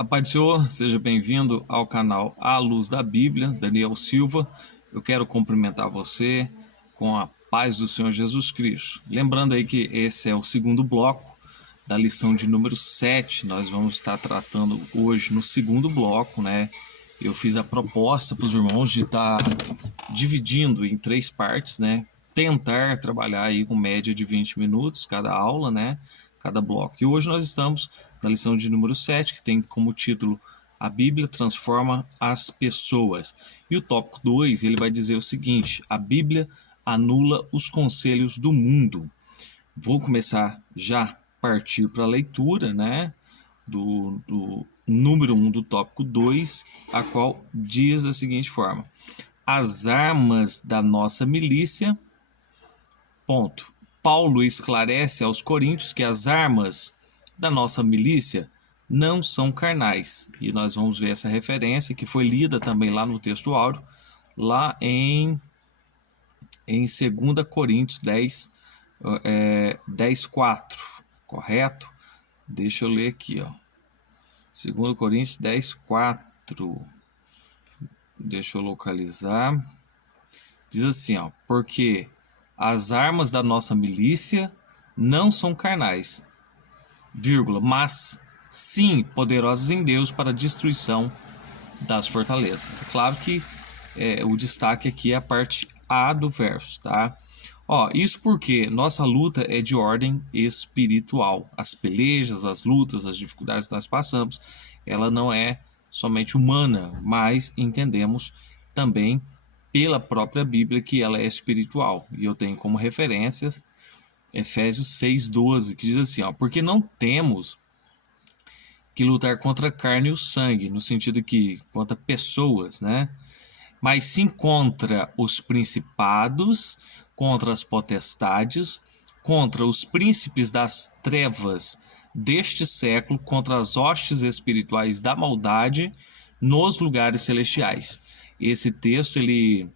A paz do Senhor, seja bem-vindo ao canal A Luz da Bíblia, Daniel Silva. Eu quero cumprimentar você com a paz do Senhor Jesus Cristo. Lembrando aí que esse é o segundo bloco da lição de número 7. Nós vamos estar tratando hoje no segundo bloco, né? Eu fiz a proposta para os irmãos de estar dividindo em 3 partes, né? Tentar trabalhar aí com média de 20 minutos cada aula, né? Cada bloco. E hoje nós estamos na lição de número 7, que tem como título A Bíblia transforma as pessoas. E o tópico 2, ele vai dizer o seguinte: a Bíblia anula os conselhos do mundo. Vou começar já partir para a leitura, né? Do número 1 do tópico 2, a qual diz da seguinte forma: as armas da nossa milícia, ponto. Paulo esclarece aos coríntios que as armas da nossa milícia não são carnais. E nós vamos ver essa referência que foi lida também lá no texto áureo, lá em 2 Coríntios 10:4, correto? Deixa eu ler aqui, ó. 2 Coríntios 10:4. Deixa eu localizar. Diz assim, ó: porque as armas da nossa milícia não são carnais, mas sim poderosas em Deus para a destruição das fortalezas. É claro que o destaque aqui é a parte A do verso, tá? Isso porque nossa luta é de ordem espiritual. As pelejas, as lutas, as dificuldades que nós passamos, ela não é somente humana, mas entendemos também pela própria Bíblia que ela é espiritual. E eu tenho como referências Efésios 6:12, que diz assim, ó: porque não temos que lutar contra a carne e o sangue, no sentido que contra pessoas, né? Mas sim contra os principados, contra as potestades, contra os príncipes das trevas deste século, contra as hostes espirituais da maldade nos lugares celestiais. Esse texto ele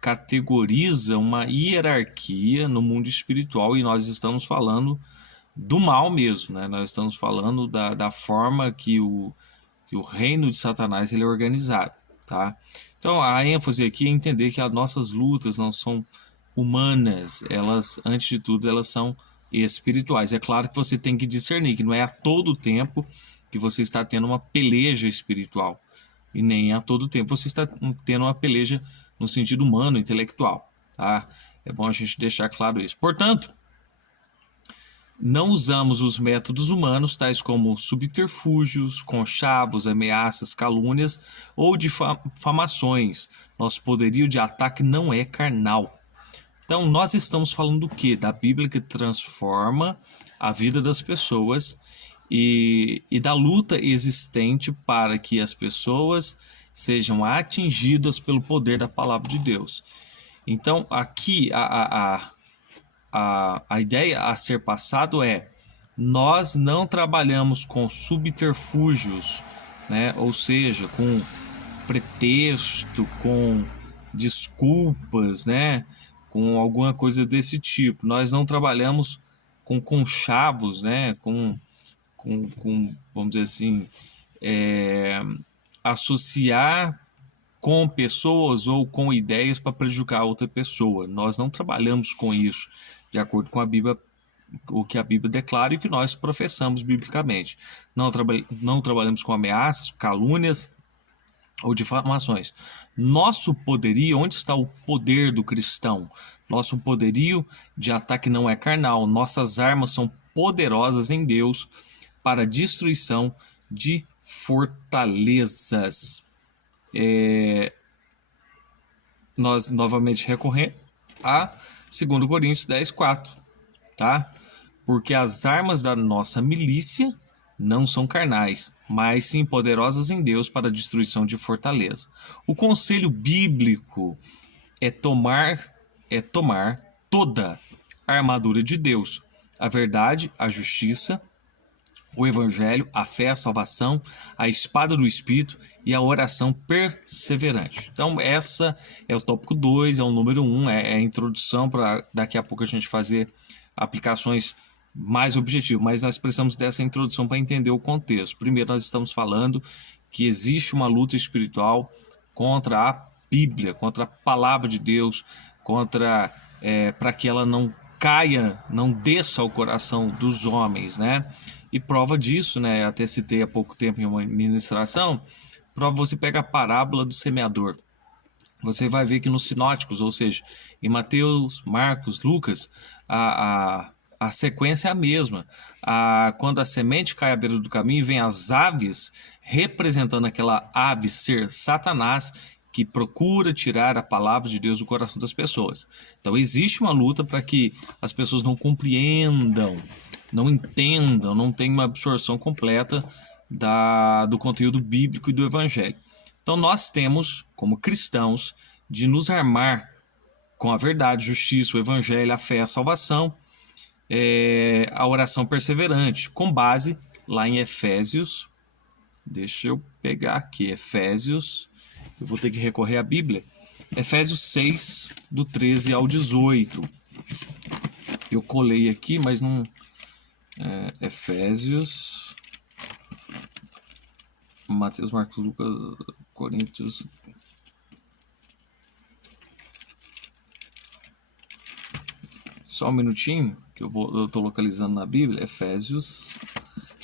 categoriza uma hierarquia no mundo espiritual, e nós estamos falando do mal mesmo, né? Nós estamos falando da forma que o reino de Satanás ele é organizado, tá? Então a ênfase aqui é entender que as nossas lutas não são humanas, elas, antes de tudo, elas são espirituais. É claro que você tem que discernir que não é a todo tempo que você está tendo uma peleja espiritual, e nem a todo tempo você está tendo uma peleja no sentido humano, intelectual, tá? É bom a gente deixar claro isso. Portanto, não usamos os métodos humanos, tais como subterfúgios, conchavos, ameaças, calúnias ou difamações. Nosso poderio de ataque não é carnal. Então, nós estamos falando do quê? Da Bíblia que transforma a vida das pessoas e da luta existente para que as pessoas sejam atingidas pelo poder da palavra de Deus. Então, aqui a ideia a ser passado é: nós não trabalhamos com subterfúgios, né? Ou seja, com pretexto, com desculpas, né? Com alguma coisa desse tipo. Nós não trabalhamos com conchavos, né? Com vamos dizer assim, associar com pessoas ou com ideias para prejudicar outra pessoa. Nós não trabalhamos com isso, de acordo com a Bíblia, o que a Bíblia declara e o que nós professamos biblicamente. Não trabalhamos com ameaças, calúnias ou difamações. Nosso poderio, onde está o poder do cristão? Nosso poderio de ataque não é carnal. Nossas armas são poderosas em Deus para a destruição de fortalezas. Nós novamente recorremos a 2 Coríntios 10:4, tá? Porque as armas da nossa milícia não são carnais, mas sim poderosas em Deus para a destruição de fortaleza. O conselho bíblico é tomar toda a armadura de Deus: a verdade, a justiça, o evangelho, a fé, a salvação, a espada do Espírito e a oração perseverante. Então essa é o tópico 2, é o número 1, é a introdução para daqui a pouco a gente fazer aplicações mais objetivo, mas nós precisamos dessa introdução para entender o contexto. Primeiro, nós estamos falando que existe uma luta espiritual contra a Bíblia, contra a palavra de Deus, contra para que ela não caia, não desça ao coração dos homens, né? E prova disso, né? Até citei há pouco tempo em uma ministração, prova você pega a parábola do semeador. Você vai ver que nos sinóticos, ou seja, em Mateus, Marcos, Lucas, a sequência é a mesma. Quando a semente cai à beira do caminho, vem as aves, representando aquela ave ser Satanás, que procura tirar a palavra de Deus do coração das pessoas. Então existe uma luta para que as pessoas não compreendam, não entendam, não tenham uma absorção completa do conteúdo bíblico e do evangelho. Então nós temos, como cristãos, de nos armar com a verdade, justiça, o evangelho, a fé, a salvação, a oração perseverante, com base lá em Efésios. Deixa eu pegar aqui, Efésios, eu vou ter que recorrer à Bíblia. Efésios 6, do 13 ao 18. Eu colei aqui, mas não... Efésios... Mateus, Marcos, Lucas, Coríntios... Só um minutinho, que eu estou localizando na Bíblia. Efésios,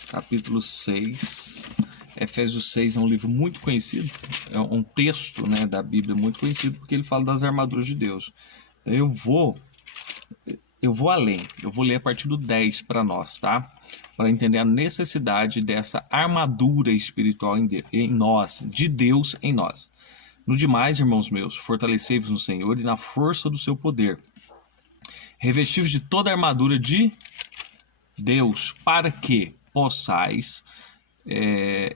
capítulo 6. Efésios 6 é um livro muito conhecido, é um texto, né, da Bíblia muito conhecido, porque ele fala das armaduras de Deus. Então eu vou além, eu vou ler a partir do 10 para nós, tá? Para entender a necessidade dessa armadura espiritual em nós, de Deus em nós. No demais, irmãos meus, fortalecei-vos no Senhor e na força do seu poder. Revestivos de toda a armadura de Deus, para que possais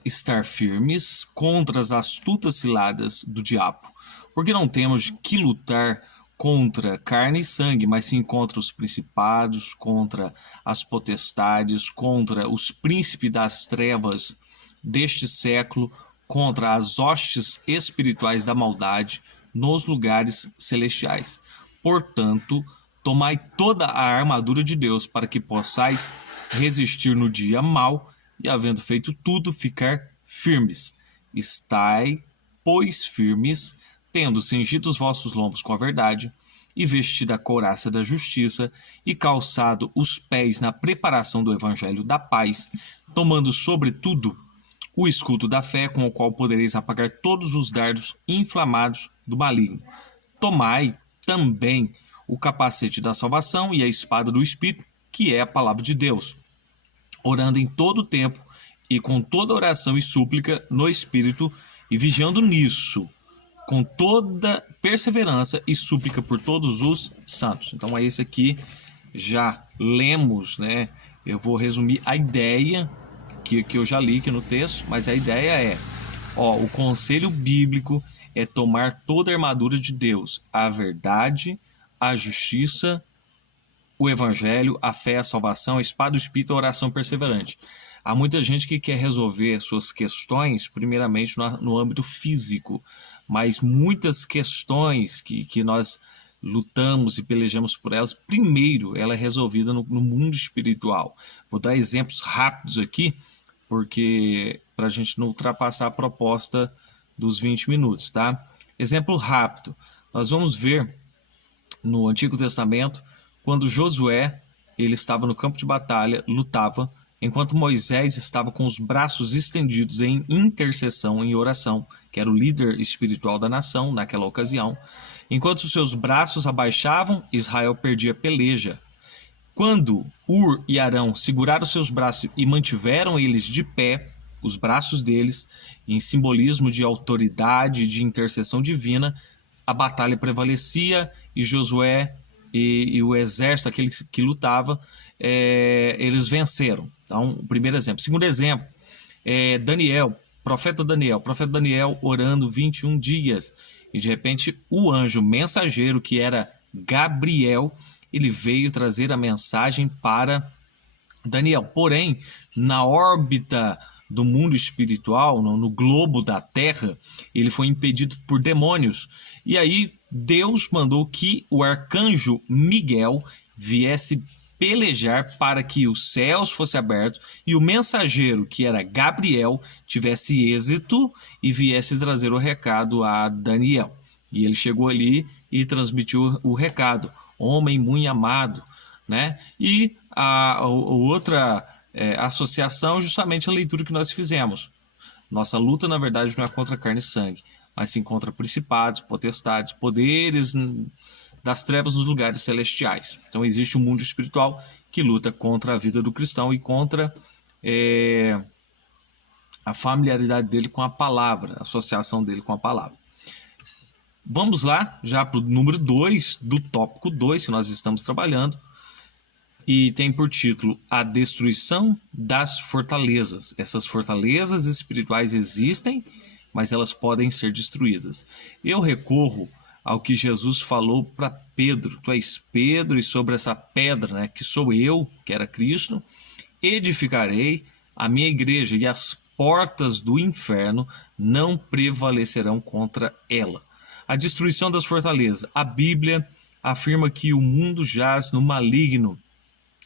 estar firmes contra as astutas ciladas do diabo. Porque não temos que lutar contra carne e sangue, mas sim contra os principados, contra as potestades, contra os príncipes das trevas deste século, contra as hostes espirituais da maldade nos lugares celestiais. Portanto, tomai toda a armadura de Deus para que possais resistir no dia mau e, havendo feito tudo, ficar firmes. Estai, pois, firmes, tendo cingido os vossos lombos com a verdade, e vestida a couraça da justiça, e calçado os pés na preparação do evangelho da paz, tomando sobretudo o escudo da fé, com o qual podereis apagar todos os dardos inflamados do maligno. Tomai também o capacete da salvação e a espada do Espírito, que é a palavra de Deus, orando em todo o tempo e com toda oração e súplica no Espírito, e vigiando nisso, com toda perseverança e súplica por todos os santos. Então é esse aqui, já lemos, né? Eu vou resumir a ideia que eu já li aqui no texto, mas a ideia o conselho bíblico é tomar toda a armadura de Deus, a verdade, a justiça, o evangelho, a fé, a salvação, a espada do Espírito, a oração perseverante. Há muita gente que quer resolver suas questões, primeiramente no âmbito físico, mas muitas questões que nós lutamos e pelejamos por elas, primeiro ela é resolvida no mundo espiritual. Vou dar exemplos rápidos aqui, porque para a gente não ultrapassar a proposta dos 20 minutos, tá? Exemplo rápido, nós vamos ver no Antigo Testamento, quando Josué ele estava no campo de batalha, lutava, enquanto Moisés estava com os braços estendidos em intercessão, em oração, que era o líder espiritual da nação naquela ocasião. Enquanto os seus braços abaixavam, Israel perdia a peleja. Quando Ur e Arão seguraram seus braços e mantiveram eles de pé, os braços deles, em simbolismo de autoridade, de intercessão divina, a batalha prevalecia e Josué e o exército, aquele que lutava, eles venceram. Então, o primeiro exemplo. Segundo exemplo, Daniel, profeta Daniel orando 21 dias. E de repente o anjo mensageiro, que era Gabriel, ele veio trazer a mensagem para Daniel. Porém, na órbita do mundo espiritual, no globo da terra, ele foi impedido por demônios. E aí Deus mandou que o arcanjo Miguel viesse pelejar para que os céus fossem abertos e o mensageiro, que era Gabriel, tivesse êxito e viesse trazer o recado a Daniel. E ele chegou ali e transmitiu o recado: homem muito amado, né? E a outra associação, justamente a leitura que nós fizemos. Nossa luta, na verdade, não é contra carne e sangue, mas sim contra principados, potestades, poderes das trevas nos lugares celestiais. Então existe um mundo espiritual que luta contra a vida do cristão e contra a familiaridade dele com a palavra, a associação dele com a palavra. Vamos lá, já para o número 2, do tópico 2, que nós estamos trabalhando, e tem por título A Destruição das Fortalezas. Essas fortalezas espirituais existem, mas elas podem ser destruídas. Eu recorro ao que Jesus falou para Pedro: tu és Pedro, e sobre essa pedra, né, que sou eu, que era Cristo, edificarei a minha igreja, e as portas do inferno não prevalecerão contra ela. A destruição das fortalezas. A Bíblia afirma que o mundo jaz no maligno.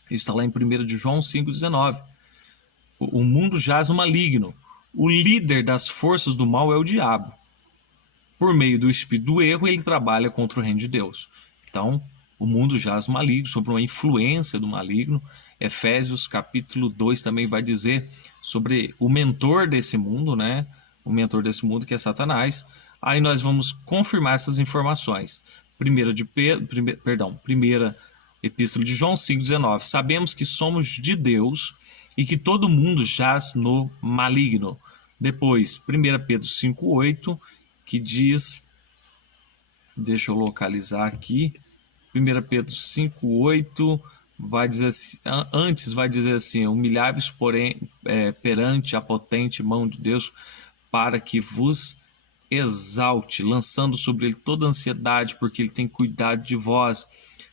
Isso está lá em 1 de João 5,19. O mundo jaz no maligno. O líder das forças do mal é o diabo. Por meio do espírito do erro, ele trabalha contra o reino de Deus. Então, o mundo jaz no maligno, sobre uma influência do maligno. Efésios capítulo 2 também vai dizer sobre o mentor desse mundo, né? O mentor desse mundo, que é Satanás. Aí nós vamos confirmar essas informações. Primeira Epístola de João 5,19. Sabemos que somos de Deus e que todo mundo jaz no maligno. Depois, 1 Pedro 5,8, que diz, deixa eu localizar aqui, 1 Pedro 5,8 vai dizer assim, antes vai dizer assim: humilhai-vos, porém, perante a potente mão de Deus, para que vos exalte, lançando sobre ele toda a ansiedade, porque ele tem cuidado de vós.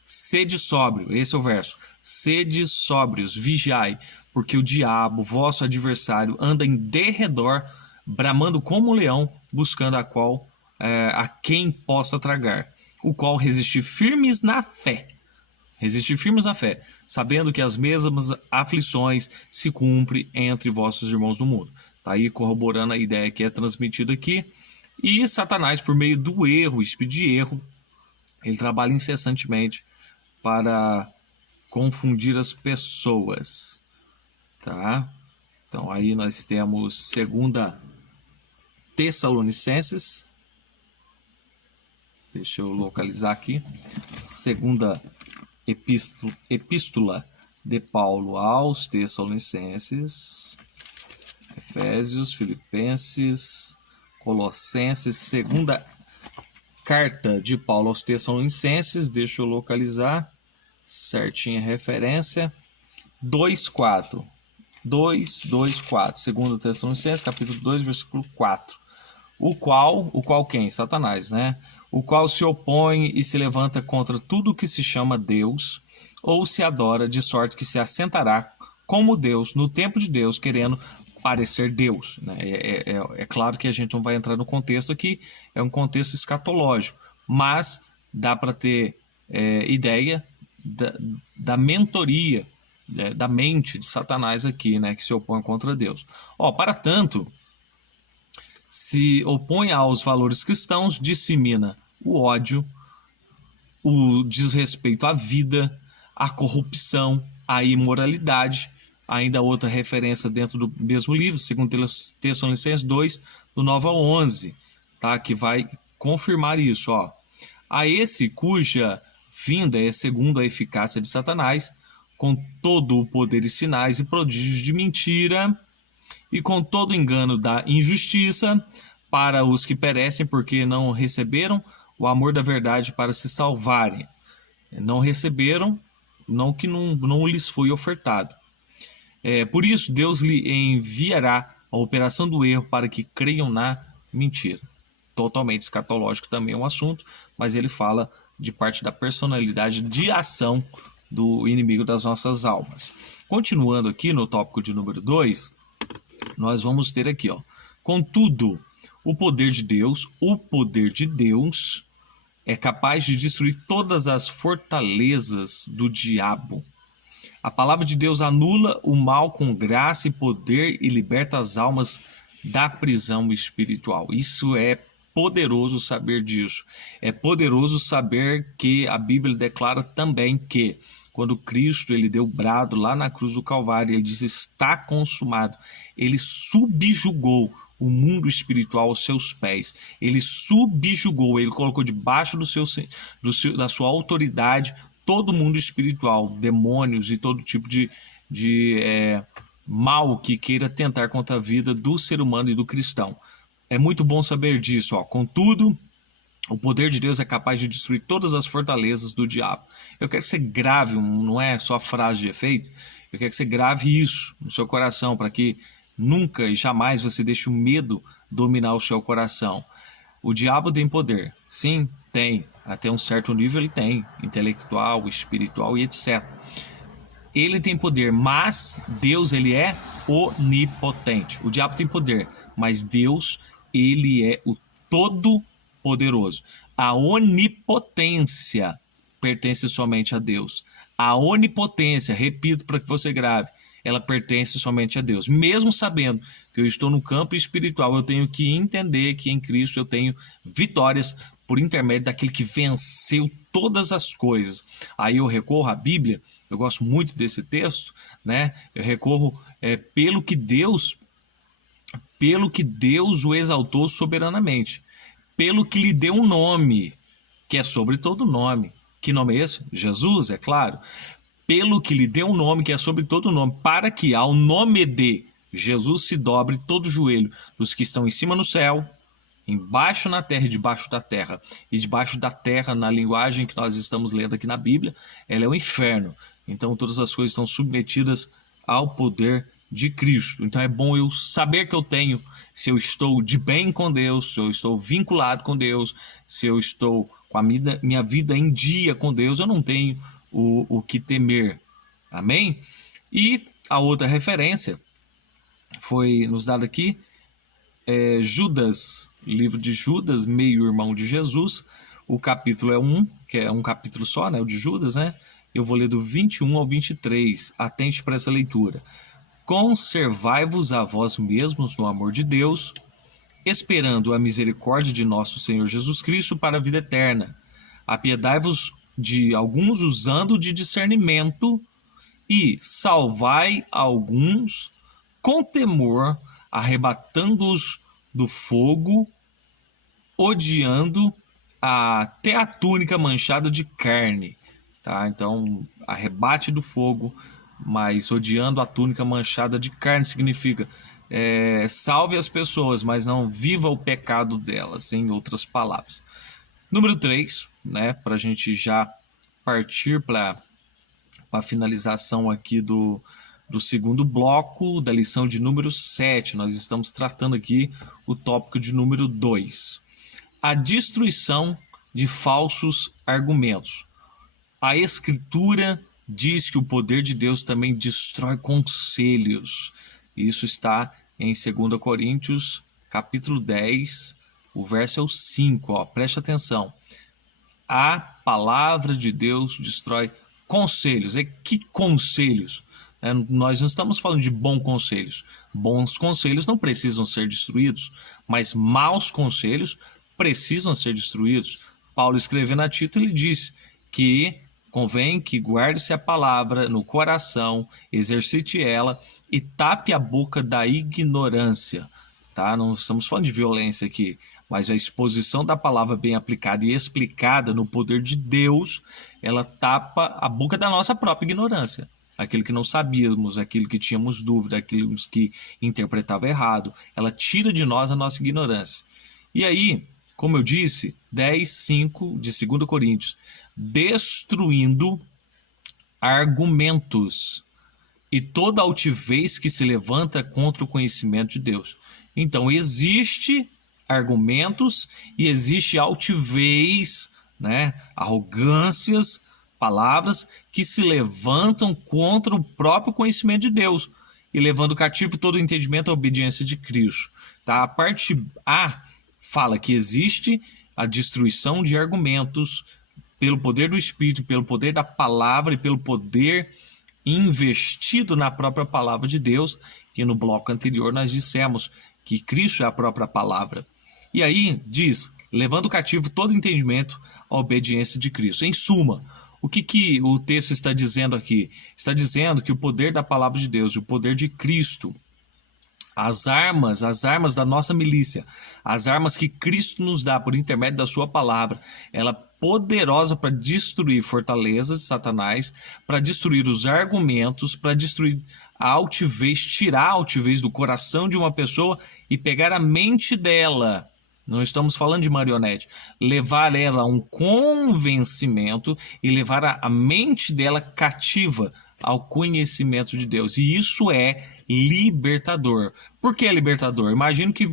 Sede sóbrio, esse é o verso. Sede sóbrios, vigiai, porque o diabo, vosso adversário, anda em derredor, bramando como um leão, buscando a quem possa tragar, o qual resistir firmes na fé, sabendo que as mesmas aflições se cumprem entre vossos irmãos do mundo. Está aí corroborando a ideia que é transmitida aqui. E Satanás, por meio do erro, espírito de erro, ele trabalha incessantemente para confundir as pessoas, tá? Então aí nós temos 2 Tessalonicenses, deixa eu localizar aqui, 2 Epístola de Paulo aos Tessalonicenses, Efésios, Filipenses, Colossenses, 2ª Carta de Paulo aos Tessalonicenses, deixa eu localizar certinha a referência, 2:4, 2:4, 2 Tessalonicenses, capítulo 2, versículo 4. O qual quem? Satanás, né? O qual se opõe e se levanta contra tudo que se chama Deus ou se adora, de sorte que se assentará como Deus no templo de Deus, querendo parecer Deus, né? É claro que a gente não vai entrar no contexto aqui, é um contexto escatológico, mas dá para ter ideia da mentoria, da mente de Satanás aqui, né, que se opõe contra Deus. Para tanto, se opõe aos valores cristãos, dissemina o ódio, o desrespeito à vida, a corrupção, a imoralidade. Ainda outra referência dentro do mesmo livro, 2 Tessalonicenses 2, do 9 ao 11, tá? Que vai confirmar isso. A esse cuja vinda é segundo a eficácia de Satanás, com todo o poder e sinais e prodígios de mentira, e com todo o engano da injustiça, para os que perecem, porque não receberam o amor da verdade para se salvarem. Não receberam, não que não lhes foi ofertado. Por isso, Deus lhe enviará a operação do erro para que creiam na mentira. Totalmente escatológico também é um assunto, mas ele fala de parte da personalidade de ação do inimigo das nossas almas. Continuando aqui no tópico de número 2, nós vamos ter aqui, contudo, o poder de Deus é capaz de destruir todas as fortalezas do diabo. A palavra de Deus anula o mal com graça e poder e liberta as almas da prisão espiritual. Isso é poderoso saber disso. É poderoso saber que a Bíblia declara também que quando Cristo ele deu o brado lá na cruz do Calvário, ele diz: está consumado. Ele subjugou o mundo espiritual aos seus pés. Ele subjugou, ele colocou debaixo da sua autoridade todo o mundo espiritual, demônios e todo tipo de mal que queira tentar contra a vida do ser humano e do cristão. É muito bom saber disso. Contudo, o poder de Deus é capaz de destruir todas as fortalezas do diabo. Eu quero que você grave, não é só frase de efeito, eu quero que você grave isso no seu coração, para que nunca e jamais você deixe o medo dominar o seu coração. O diabo tem poder, sim, tem, até um certo nível ele tem, intelectual, espiritual e etc. Ele tem poder, mas Deus ele é onipotente. O diabo tem poder, mas Deus ele é o todo-poderoso. A onipotência pertence somente a Deus. A onipotência, repito para que você grave, ela pertence somente a Deus. Mesmo sabendo que eu estou no campo espiritual, eu tenho que entender que em Cristo eu tenho vitórias por intermédio daquele que venceu todas as coisas. Aí eu recorro à Bíblia, eu gosto muito desse texto, né? Eu recorro pelo que Deus o exaltou soberanamente, pelo que lhe deu um nome, que é sobre todo nome. Que nome é esse? Jesus, é claro. Pelo que lhe deu um nome, que é sobre todo nome, para que ao nome de Jesus se dobre todo o joelho dos que estão em cima no céu, embaixo na terra e debaixo da terra. E debaixo da terra, na linguagem que nós estamos lendo aqui na Bíblia, ela é o inferno. Então todas as coisas estão submetidas ao poder de Cristo. Então é bom eu saber que eu tenho, se eu estou de bem com Deus, se eu estou vinculado com Deus, se eu estou com a minha vida em dia com Deus, eu não tenho o que temer. Amém? E a outra referência foi nos dada aqui, Judas, livro de Judas, meio-irmão de Jesus. O capítulo é 1, que é um capítulo só, né, o de Judas, né? Eu vou ler do 21 ao 23. Atente para essa leitura. Conservai-vos a vós mesmos no amor de Deus, esperando a misericórdia de nosso Senhor Jesus Cristo para a vida eterna. Apiedai-vos de alguns usando de discernimento e salvai alguns com temor, arrebatando-os do fogo, odiando até a túnica manchada de carne. Tá? Então, arrebate do fogo, mas odiando a túnica manchada de carne significa salve as pessoas, mas não viva o pecado delas, em outras palavras. Número 3, né, para a gente já partir para a finalização aqui do segundo bloco da lição de número 7. Nós estamos tratando aqui o tópico de número 2. A destruição de falsos argumentos. A Escritura diz que o poder de Deus também destrói conselhos. Isso está em 2 Coríntios, capítulo 10, o verso é o 5. Preste atenção. A palavra de Deus destrói conselhos. Que conselhos? Nós não estamos falando de bons conselhos. Bons conselhos não precisam ser destruídos, mas maus conselhos precisam ser destruídos. Paulo, escrevendo a Tito, ele diz que convém que guarde-se a palavra no coração, exercite ela e tape a boca da ignorância. Tá? Não estamos falando de violência aqui, mas a exposição da palavra bem aplicada e explicada no poder de Deus, ela tapa a boca da nossa própria ignorância. Aquilo que não sabíamos, aquilo que tínhamos dúvida, aquilo que interpretava errado. Ela tira de nós a nossa ignorância. E aí, como eu disse, 10:5 de 2 Coríntios, destruindo argumentos e toda altivez que se levanta contra o conhecimento de Deus. Então, existe argumentos e existe altivez, né? Arrogâncias, palavras que se levantam contra o próprio conhecimento de Deus e levando cativo todo o entendimento à obediência de Cristo. Tá? A parte A fala que existe a destruição de argumentos pelo poder do Espírito, pelo poder da palavra e pelo poder investido na própria palavra de Deus, que no bloco anterior nós dissemos que Cristo é a própria palavra. E aí diz, levando cativo todo entendimento à obediência de Cristo. Em suma, o que o texto está dizendo aqui? Está dizendo que o poder da palavra de Deus, o poder de Cristo, as armas da nossa milícia, as armas que Cristo nos dá por intermédio da sua palavra, ela é poderosa para destruir fortalezas de Satanás, para destruir os argumentos, para destruir a altivez, tirar a altivez do coração de uma pessoa e pegar a mente dela. Não estamos falando de marionete. Levar ela a um convencimento e levar a mente dela cativa ao conhecimento de Deus. E isso é libertador. Por que é libertador? Imagino que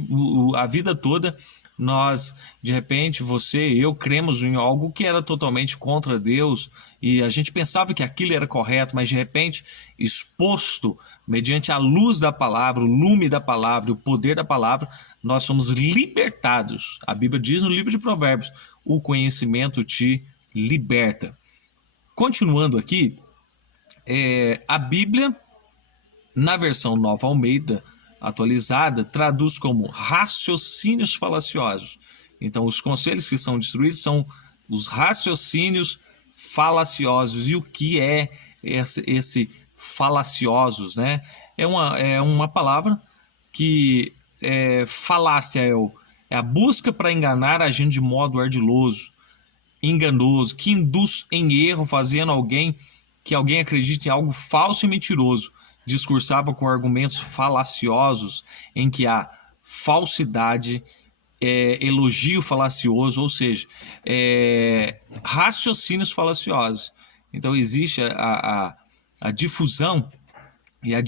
a vida toda nós, de repente, você e eu, cremos em algo que era totalmente contra Deus e a gente pensava que aquilo era correto, mas de repente, exposto mediante a luz da palavra, o lume da palavra, o poder da palavra, nós somos libertados. A Bíblia diz no livro de Provérbios, o conhecimento te liberta. Continuando aqui, a Bíblia, na versão Nova Almeida atualizada, traduz como raciocínios falaciosos. Então, os conselhos que são destruídos são os raciocínios falaciosos. E o que é esse falaciosos, né? É uma palavra que falácia é a busca para enganar agindo de modo ardiloso, enganoso, que induz em erro, fazendo que alguém acredite em algo falso e mentiroso. Discursava com argumentos falaciosos em que há falsidade, elogio falacioso, ou seja, raciocínios falaciosos. Então existe a difusão e a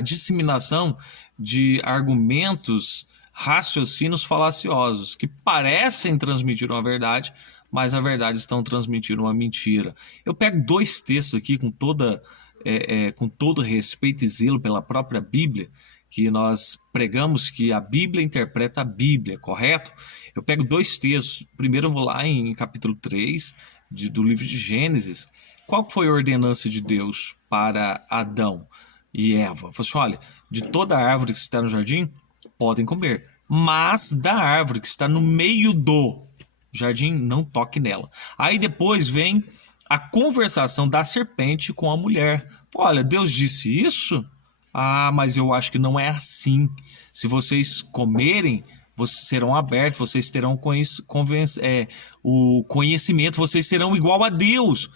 disseminação de argumentos, raciocínios falaciosos que parecem transmitir uma verdade, mas na verdade estão transmitindo uma mentira. Eu pego dois textos aqui com todo respeito e zelo pela própria Bíblia, que nós pregamos que a Bíblia interpreta a Bíblia, correto? Eu pego dois textos. Primeiro eu vou lá em capítulo 3 do livro de Gênesis. Qual foi a ordenança de Deus para Adão e Eva? Falou assim, olha, de toda árvore que está no jardim, podem comer, mas da árvore que está no meio do jardim, não toque nela. Aí depois vem a conversação da serpente com a mulher. Olha, Deus disse isso? Mas eu acho que não é assim. Se vocês comerem, vocês serão abertos, vocês terão o conhecimento, vocês serão igual a Deus.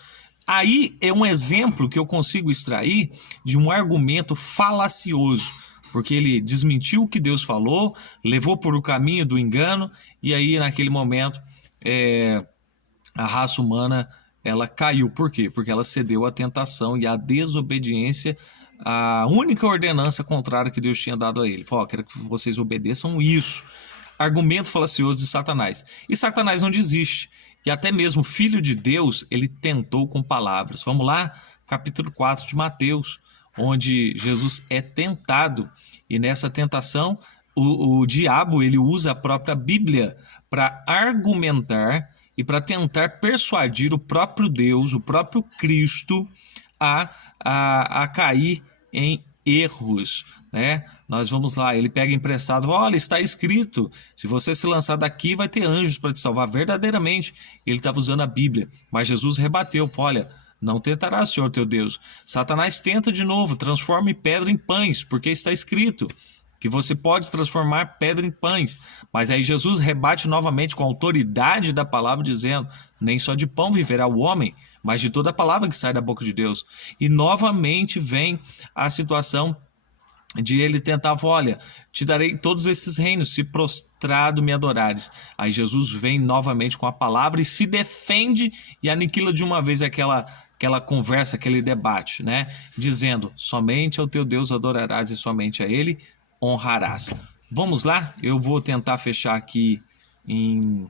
Aí é um exemplo que eu consigo extrair de um argumento falacioso, porque ele desmentiu o que Deus falou, levou por o caminho do engano, e aí naquele momento a raça humana ela caiu. Por quê? Porque ela cedeu à tentação e à desobediência à única ordenança contrária que Deus tinha dado a ele. Falou, quero que vocês obedeçam isso. Argumento falacioso de Satanás. E Satanás não desiste. E até mesmo o Filho de Deus, ele tentou com palavras. Vamos lá, capítulo 4 de Mateus, onde Jesus é tentado. E nessa tentação, o diabo ele usa a própria Bíblia para argumentar e para tentar persuadir o próprio Deus, o próprio Cristo, a cair em erros, né? Nós vamos lá, ele pega emprestado, olha, está escrito, se você se lançar daqui vai ter anjos para te salvar. Verdadeiramente, ele estava usando a Bíblia, mas Jesus rebateu, olha, não tentará o Senhor teu Deus. Satanás tenta de novo, transforme pedra em pães, porque está escrito que você pode transformar pedra em pães. Mas aí Jesus rebate novamente com a autoridade da palavra, dizendo, nem só de pão viverá o homem, mas de toda a palavra que sai da boca de Deus. E novamente vem a situação de ele tentar, olha, te darei todos esses reinos, se prostrado me adorares. Aí Jesus vem novamente com a palavra e se defende e aniquila de uma vez aquela conversa, aquele debate, né? Dizendo, somente ao teu Deus adorarás e somente a ele honrarás. Vamos lá? Eu vou tentar fechar aqui em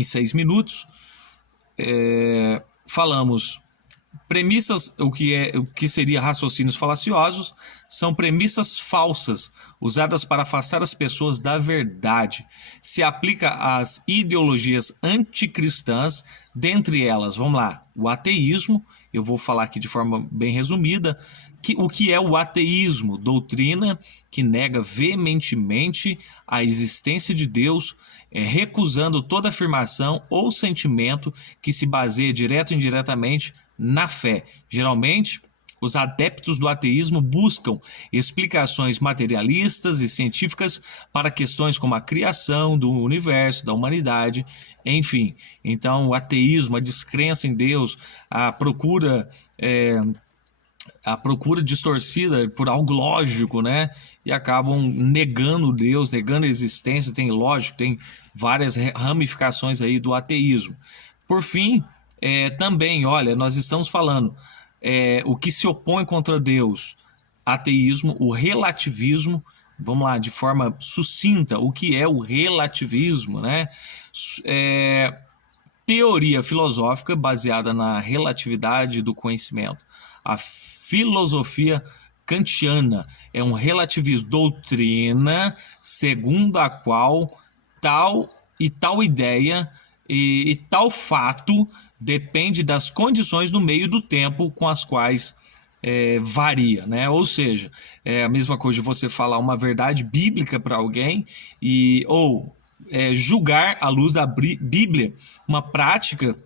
6 minutos. Falamos premissas, o que seria raciocínios falaciosos, são premissas falsas, usadas para afastar as pessoas da verdade. Se aplica às ideologias anticristãs, dentre elas, vamos lá, o ateísmo eu vou falar aqui de forma bem resumida, o que é o ateísmo, doutrina que nega veementemente a existência de Deus, recusando toda afirmação ou sentimento que se baseia direto ou indiretamente na fé. Geralmente, os adeptos do ateísmo buscam explicações materialistas e científicas para questões como a criação do universo, da humanidade, enfim. Então, o ateísmo, a descrença em Deus, a procura distorcida por algo lógico, né? E acabam negando Deus, negando a existência. Tem lógico, tem várias ramificações aí do ateísmo. Por fim, também, olha, nós estamos falando o que se opõe contra Deus, ateísmo, o relativismo. Vamos lá, de forma sucinta, o que é o relativismo, né? Teoria filosófica baseada na relatividade do conhecimento. A filosofia kantiana é um relativismo, doutrina segundo a qual tal ideia e tal fato depende das condições no meio do tempo com as quais varia, né? Ou seja, é a mesma coisa de você falar uma verdade bíblica para alguém ou julgar à luz da Bíblia uma prática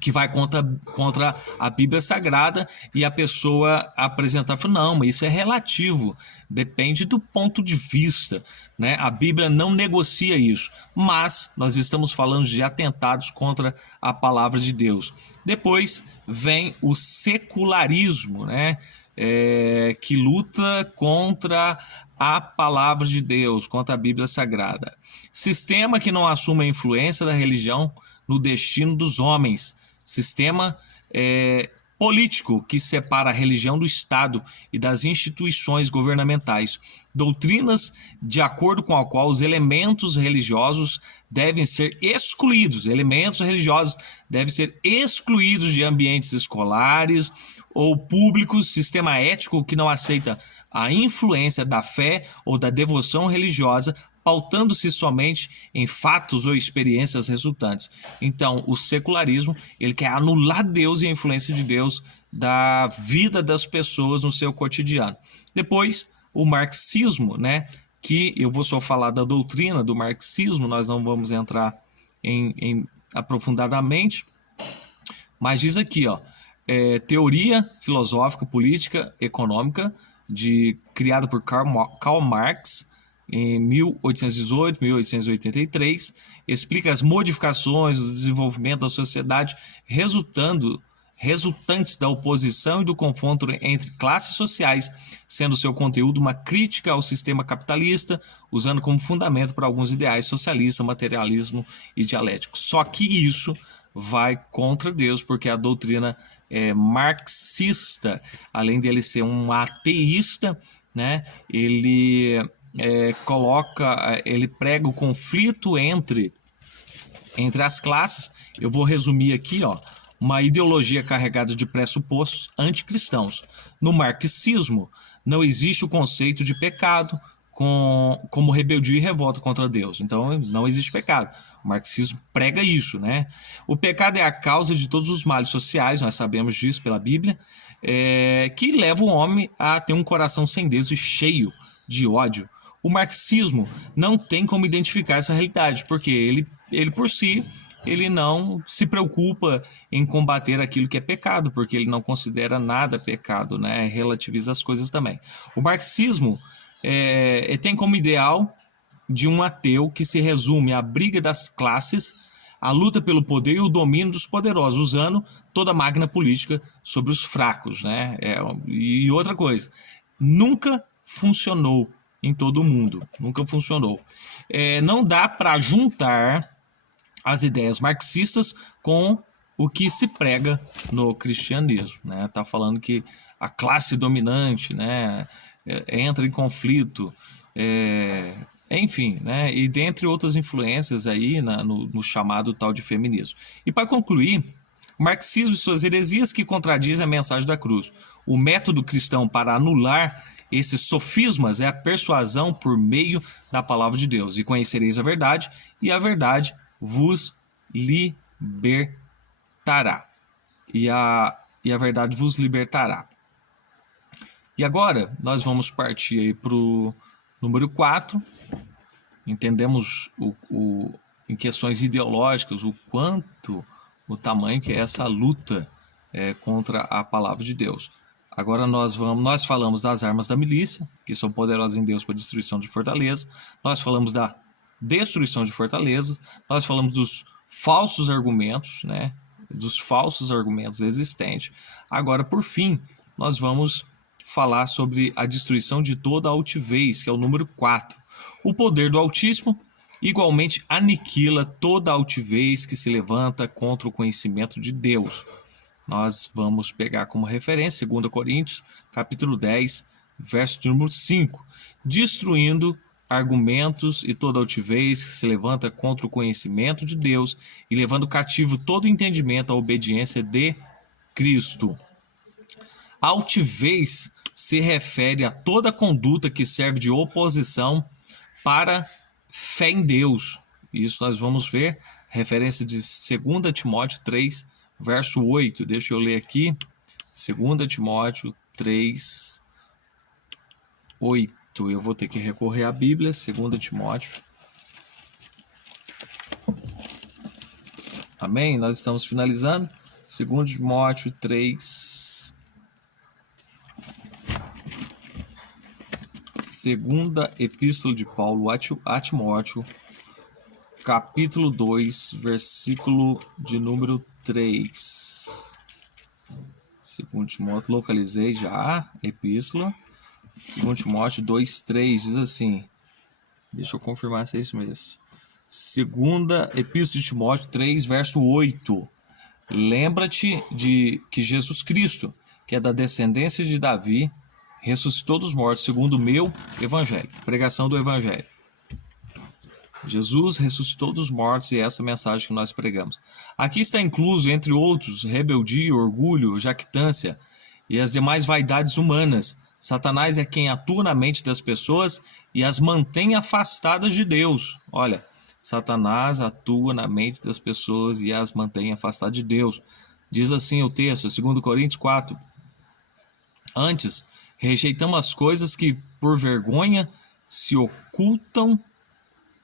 que vai contra a Bíblia Sagrada e a pessoa apresentar, não, mas isso é relativo, depende do ponto de vista, né? A Bíblia não negocia isso, mas nós estamos falando de atentados contra a palavra de Deus. Depois vem o secularismo, né? Que luta contra a palavra de Deus, contra a Bíblia Sagrada. Sistema que não assume a influência da religião no destino dos homens. Sistema político que separa a religião do Estado e das instituições governamentais. Doutrinas de acordo com a qual os elementos religiosos devem ser excluídos. Elementos religiosos devem ser excluídos de ambientes escolares ou públicos. Sistema ético que não aceita a influência da fé ou da devoção religiosa, pautando-se somente em fatos ou experiências resultantes. Então, o secularismo, ele quer anular Deus e a influência de Deus da vida das pessoas no seu cotidiano. Depois, o marxismo, né, que eu vou só falar da doutrina do marxismo, nós não vamos entrar em aprofundadamente, mas diz aqui, teoria filosófica, política, econômica, criada por Karl Marx, em 1818, 1883, explica as modificações do desenvolvimento da sociedade resultantes da oposição e do confronto entre classes sociais, sendo seu conteúdo uma crítica ao sistema capitalista, usando como fundamento para alguns ideais socialistas, materialismo e dialético. Só que isso vai contra Deus, porque a doutrina marxista, além dele ser um ateísta, né, ele prega o conflito entre as classes. Eu vou resumir aqui, uma ideologia carregada de pressupostos anticristãos. No marxismo, não existe o conceito de pecado como rebeldia e revolta contra Deus. Então, não existe pecado. O marxismo prega isso, né? O pecado é a causa de todos os males sociais, nós sabemos disso pela Bíblia, que leva o homem a ter um coração sem Deus e cheio de ódio. O marxismo não tem como identificar essa realidade, porque ele por si, ele não se preocupa em combater aquilo que é pecado, porque ele não considera nada pecado, né? Relativiza as coisas também. O marxismo tem como ideal de um ateu que se resume à briga das classes, a luta pelo poder e o domínio dos poderosos, usando toda a máquina política sobre os fracos, né? E outra coisa, nunca funcionou em todo o mundo, nunca funcionou. Não dá para juntar as ideias marxistas com o que se prega no cristianismo, né? Tá falando que a classe dominante, né, entra em conflito, enfim, né? E dentre outras influências aí no chamado tal de feminismo. E para concluir, o marxismo e suas heresias que contradizem a mensagem da cruz. O método cristão para anular esses sofismas é a persuasão por meio da palavra de Deus. E conhecereis a verdade, e a verdade vos libertará. E e a verdade vos libertará. E agora nós vamos partir aí para o número 4. Entendemos em questões ideológicas o tamanho que é essa luta contra a palavra de Deus. Agora nós falamos das armas da milícia, que são poderosas em Deus para destruição de fortaleza. Nós falamos da destruição de fortalezas. Nós falamos dos falsos argumentos, né? Dos falsos argumentos existentes. Agora, por fim, nós vamos falar sobre a destruição de toda altivez, que é o número 4. O poder do Altíssimo igualmente aniquila toda altivez que se levanta contra o conhecimento de Deus. Nós vamos pegar como referência 2 Coríntios, capítulo 10, verso de número 5. Destruindo argumentos e toda altivez que se levanta contra o conhecimento de Deus e levando cativo todo entendimento à obediência de Cristo. Altivez se refere a toda conduta que serve de oposição para fé em Deus. Isso nós vamos ver, referência de 2 Timóteo 3, verso 8. Deixa eu ler aqui. 2 Timóteo 3, 8. Eu vou ter que recorrer à Bíblia. 2 Timóteo. Amém? Nós estamos finalizando. 2 Timóteo 3. Segunda Epístola de Paulo a Timóteo, capítulo 2, versículo de número 3. 2 Timóteo, localizei já a epístola. 2 Timóteo 2, 3 diz assim. Deixa eu confirmar se é isso mesmo. Segunda Epístola de Timóteo 3, verso 8. Lembra-te de que Jesus Cristo, que é da descendência de Davi, ressuscitou dos mortos segundo o meu evangelho. Pregação do evangelho. Jesus ressuscitou dos mortos e é essa mensagem que nós pregamos. Aqui está incluso, entre outros, rebeldia, orgulho, jactância e as demais vaidades humanas. Satanás é quem atua na mente das pessoas e as mantém afastadas de Deus. Olha, Satanás atua na mente das pessoas e as mantém afastadas de Deus. Diz assim o texto, 2 Coríntios 4. Antes, rejeitamos as coisas que, por vergonha, se ocultam,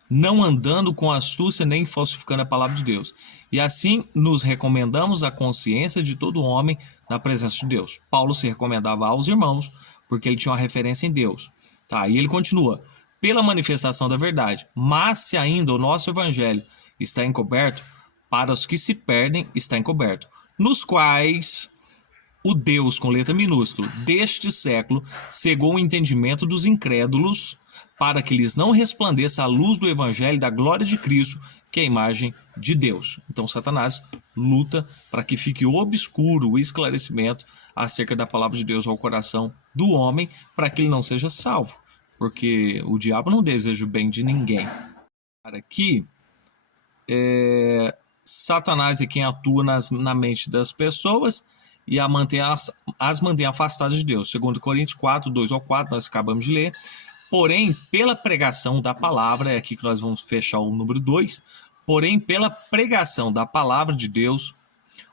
não andando com astúcia nem falsificando a palavra de Deus. E assim nos recomendamos a consciência de todo homem na presença de Deus. Paulo se recomendava aos irmãos, porque ele tinha uma referência em Deus. Tá, e ele continua. Pela manifestação da verdade. Mas se ainda o nosso evangelho está encoberto, para os que se perdem está encoberto. Nos quais o Deus, com letra minúscula, deste século, cegou o entendimento dos incrédulos, para que lhes não resplandeça a luz do evangelho da glória de Cristo, que é a imagem de Deus. Então Satanás luta para que fique obscuro o esclarecimento acerca da palavra de Deus ao coração do homem, para que ele não seja salvo, porque o diabo não deseja o bem de ninguém. Aqui, Satanás é quem atua na mente das pessoas e as mantém afastadas de Deus. 2 Coríntios 4, 2 ao 4, nós acabamos de ler. Porém, pela pregação da palavra, é aqui que nós vamos fechar o número 2, porém, pela pregação da palavra de Deus,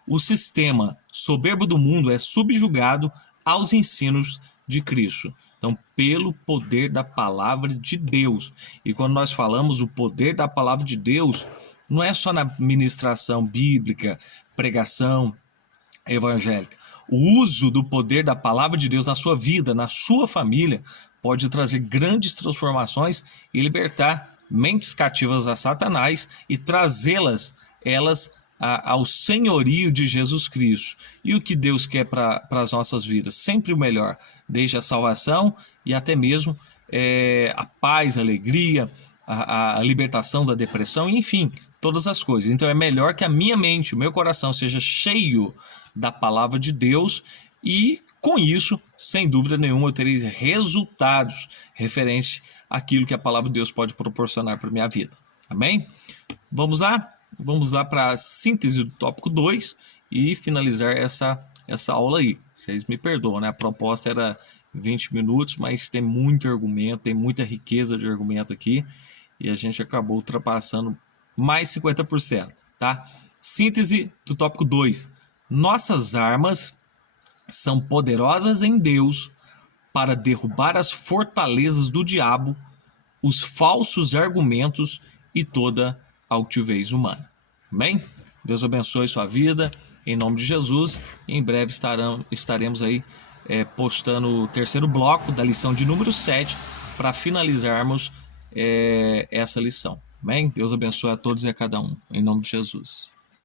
o sistema soberbo do mundo é subjugado aos ensinos de Cristo. Então, pelo poder da palavra de Deus. E quando nós falamos o poder da palavra de Deus, não é só na ministração bíblica, pregação evangélica. O uso do poder da palavra de Deus na sua vida, na sua família, pode trazer grandes transformações e libertar mentes cativas a Satanás e trazê-las ao senhorio de Jesus Cristo. E o que Deus quer para as nossas vidas? Sempre o melhor, desde a salvação e até mesmo a paz, a alegria, a libertação da depressão, enfim, todas as coisas. Então é melhor que a minha mente, o meu coração seja cheio da palavra de Deus e com isso, sem dúvida nenhuma, eu terei resultados referentes àquilo que a palavra de Deus pode proporcionar para a minha vida. Amém? Vamos lá? Vamos lá para a síntese do tópico 2 e finalizar essa aula aí. Vocês me perdoam, né? A proposta era 20 minutos, mas tem muito argumento, tem muita riqueza de argumento aqui e a gente acabou ultrapassando mais 50%, tá? Síntese do tópico 2. Nossas armas são poderosas em Deus para derrubar as fortalezas do diabo, os falsos argumentos e toda altivez humana. Amém? Deus abençoe sua vida, em nome de Jesus. Em breve estaremos aí postando o terceiro bloco da lição de número 7 para finalizarmos essa lição. Amém? Deus abençoe a todos e a cada um, em nome de Jesus.